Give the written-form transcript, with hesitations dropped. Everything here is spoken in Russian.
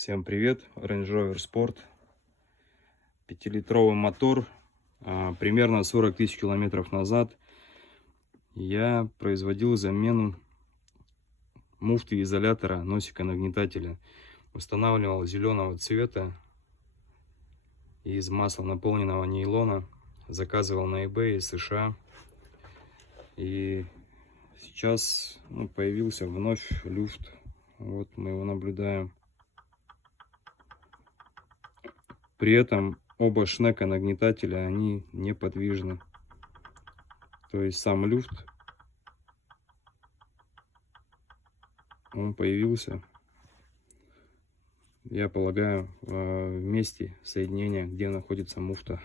Всем привет! Range Rover Sport. 5-литровый мотор. Примерно 40 тысяч километров назад я производил замену муфты изолятора носика нагнетателя. Устанавливал зеленого цвета из масла наполненного нейлона. Заказывал на eBay из США. И сейчас появился вновь люфт. Вот мы его наблюдаем. При этом оба шнека нагнетателя, они неподвижны. То есть сам люфт, он появился, я полагаю, в месте соединения, где находится муфта.